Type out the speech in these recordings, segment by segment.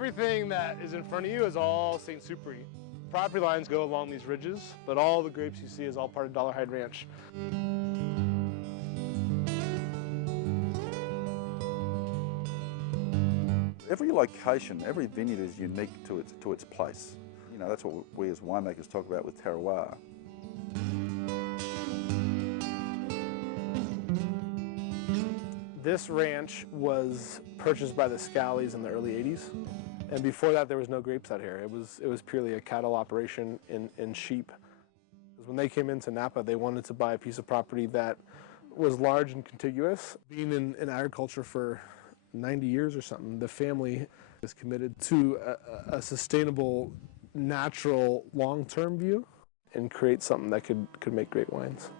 Everything that is in front of you is all St. Supéry. Property lines go along these ridges, but all the grapes you see is all part of Dollarhide Ranch. Every location, every vineyard is unique to its place. You know, that's what we as winemakers talk about with terroir. This ranch was purchased by the Scholz in the early 80s. And before that, there was no grapes out here. It was purely a cattle operation in sheep. When they came into Napa, they wanted to buy a piece of property that was large and contiguous. Being in agriculture for 90 years or something, the family is committed to a sustainable, natural, long-term view and create something that could make great wines.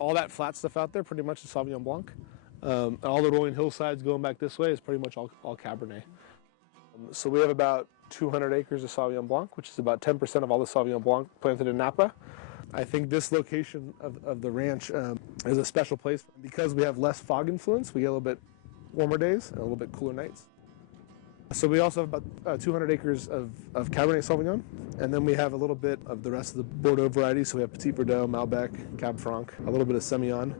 All that flat stuff out there pretty much is Sauvignon Blanc. All the rolling hillsides going back this way is pretty much all Cabernet. So we have about 200 acres of Sauvignon Blanc, which is about 10% of all the Sauvignon Blanc planted in Napa. I think this location of the ranch is a special place because we have less fog influence. We get a little bit warmer days and a little bit cooler nights. So we also have about 200 acres of Cabernet Sauvignon, and then we have a little bit of the rest of the Bordeaux varieties. So we have Petit Verdot, Malbec, Cab Franc, a little bit of Semillon.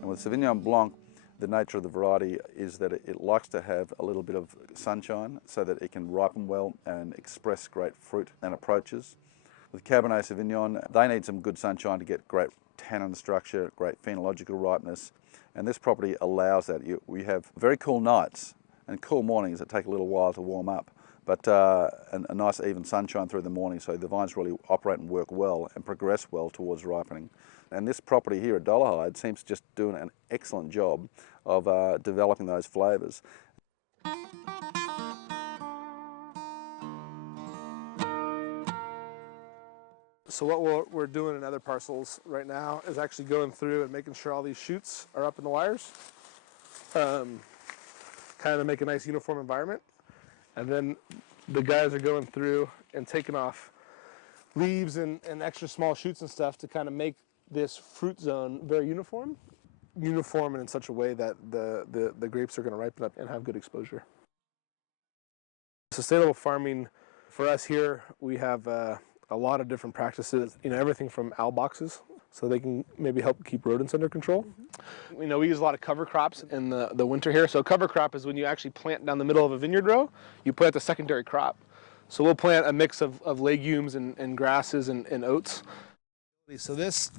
And with Sauvignon Blanc, the nature of the variety is that it likes to have a little bit of sunshine so that it can ripen well and express great fruit and approaches. With Cabernet Sauvignon, they need some good sunshine to get great tannin structure, great phenological ripeness, and this property allows that. We have very cool nights and cool mornings that take a little while to warm up, but a nice even sunshine through the morning, so the vines really operate and work well and progress well towards ripening. And this property here at Dollarhide seems to just doing an excellent job of developing those flavours. So what we're doing in other parcels right now is actually going through and making sure all these chutes are up in the wires, kind of make a nice uniform environment. And then the guys are going through and taking off leaves and extra small shoots and stuff to kind of make this fruit zone very uniform and in such a way that the grapes are going to ripen up and have good exposure. Sustainable farming, for us here, we have a lot of different practices, everything from owl boxes, so they can maybe help keep rodents under control. We use a lot of cover crops in the winter here. So cover crop is when you actually plant down the middle of a vineyard row, you plant a secondary crop. So we'll plant a mix of legumes and grasses and oats. So this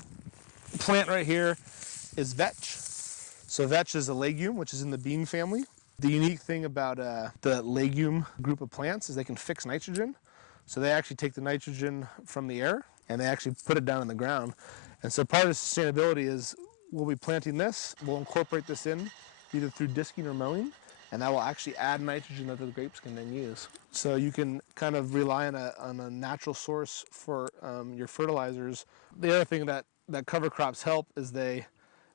plant right here is vetch. So vetch is a legume, which is in the bean family. The unique thing about the legume group of plants is they can fix nitrogen. So they actually take the nitrogen from the air and they actually put it down in the ground. And so part of sustainability is we'll be planting this, we'll incorporate this in either through disking or mowing, and that will actually add nitrogen that the grapes can then use. So you can kind of rely on a natural source for your fertilizers. The other thing that cover crops help is they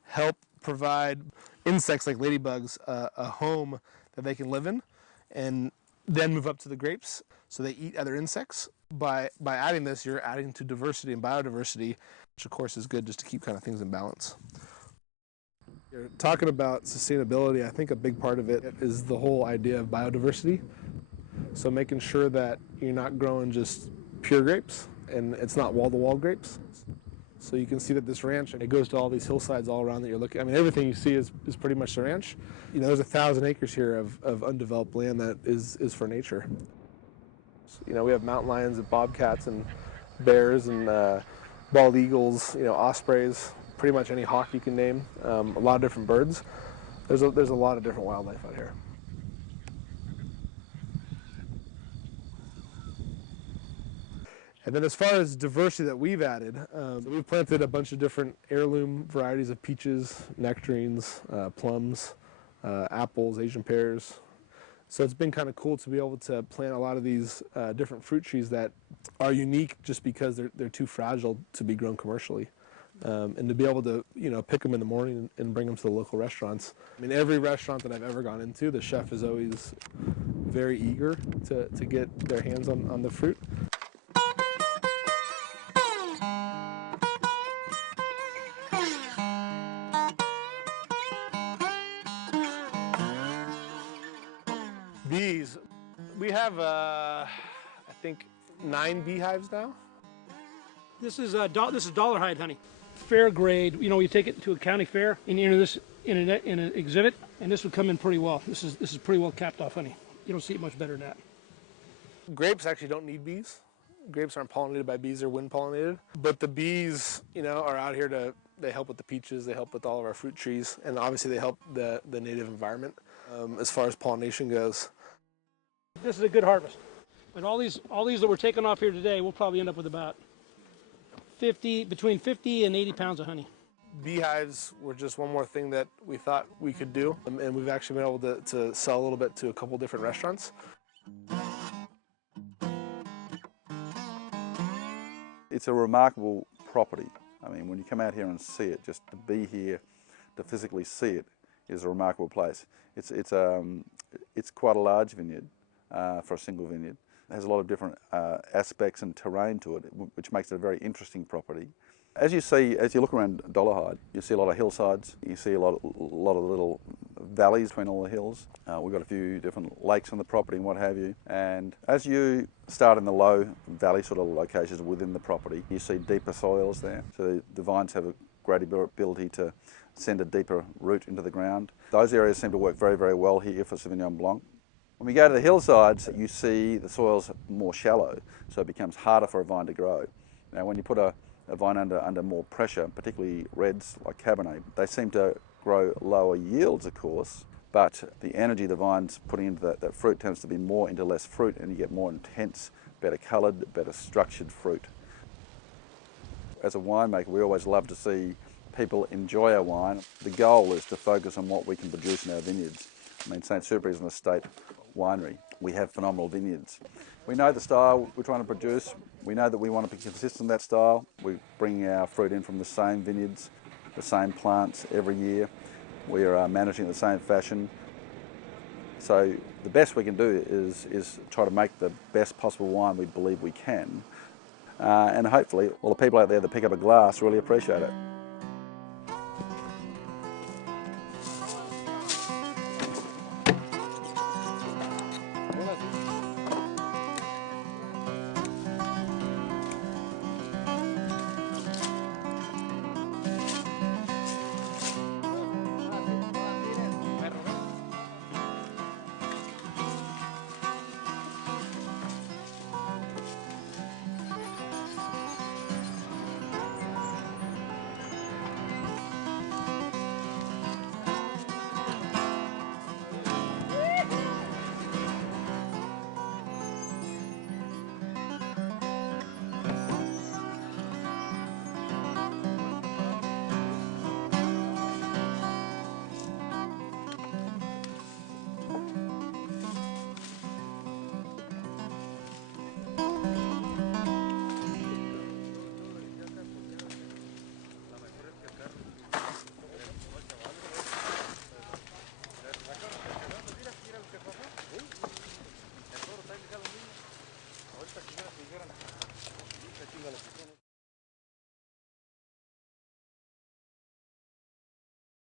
help provide insects like ladybugs a home that they can live in and then move up to the grapes. So they eat other insects. By adding this, you're adding to diversity and biodiversity, which of course is good just to keep kind of things in balance. You're talking about sustainability. I think a big part of it is the whole idea of biodiversity. So making sure that you're not growing just pure grapes and it's not wall-to-wall grapes. So you can see that this ranch, it goes to all these hillsides all around that you're looking. I mean, everything you see is pretty much the ranch. There's 1,000 acres here of undeveloped land that is for nature. So, we have mountain lions and bobcats and bears and bald eagles, ospreys, pretty much any hawk you can name, a lot of different birds. There's a lot of different wildlife out here. And then as far as diversity that we've added, we've planted a bunch of different heirloom varieties of peaches, nectarines, plums, apples, Asian pears. So it's been kind of cool to be able to plant a lot of these different fruit trees that are unique just because they're too fragile to be grown commercially. and to be able to, pick them in the morning and bring them to the local restaurants. I mean, every restaurant that I've ever gone into, the chef is always very eager to get their hands on the fruit. Bees, we have, I think, 9 beehives now. This is Dollarhide honey, fair grade. You take it to a county fair and you enter this in an exhibit, and this would come in pretty well. This is pretty well capped off honey. You don't see it much better than that. Grapes actually don't need bees. Grapes aren't pollinated by bees; they're wind pollinated. But the bees, are out here they help with the peaches, they help with all of our fruit trees, and obviously they help the native environment as far as pollination goes. This is a good harvest. But all these that we're taking off here today, we'll probably end up with about between 50 and 80 pounds of honey. Beehives were just one more thing that we thought we could do, and we've actually been able to sell a little bit to a couple different restaurants. It's a remarkable property. I mean, when you come out here and see it, just to be here, to physically see it, is a remarkable place. It's quite a large vineyard for a single vineyard. It has a lot of different aspects and terrain to it, which makes it a very interesting property. As you look around Dollarhide, you see a lot of hillsides. You see a lot of little valleys between all the hills. We've got a few different lakes on the property and what have you. And as you start in the low valley sort of locations within the property, you see deeper soils there. So the vines have a great ability to send a deeper root into the ground. Those areas seem to work very, very well here for Sauvignon Blanc. When we go to the hillsides, you see the soil's more shallow, so it becomes harder for a vine to grow. Now, when you put a vine under more pressure, particularly reds like Cabernet, they seem to grow lower yields, of course, but the energy the vine's putting into that fruit tends to be more into less fruit, and you get more intense, better coloured, better structured fruit. As a winemaker, we always love to see people enjoy our wine. The goal is to focus on what we can produce in our vineyards. I mean, St. Supéry is an estate winery. We have phenomenal vineyards. We know the style we're trying to produce. We know that we want to be consistent in that style. We bring our fruit in from the same vineyards, the same plants every year. We are managing in the same fashion. So the best we can do is try to make the best possible wine we believe we can. And hopefully all the people out there that pick up a glass really appreciate it.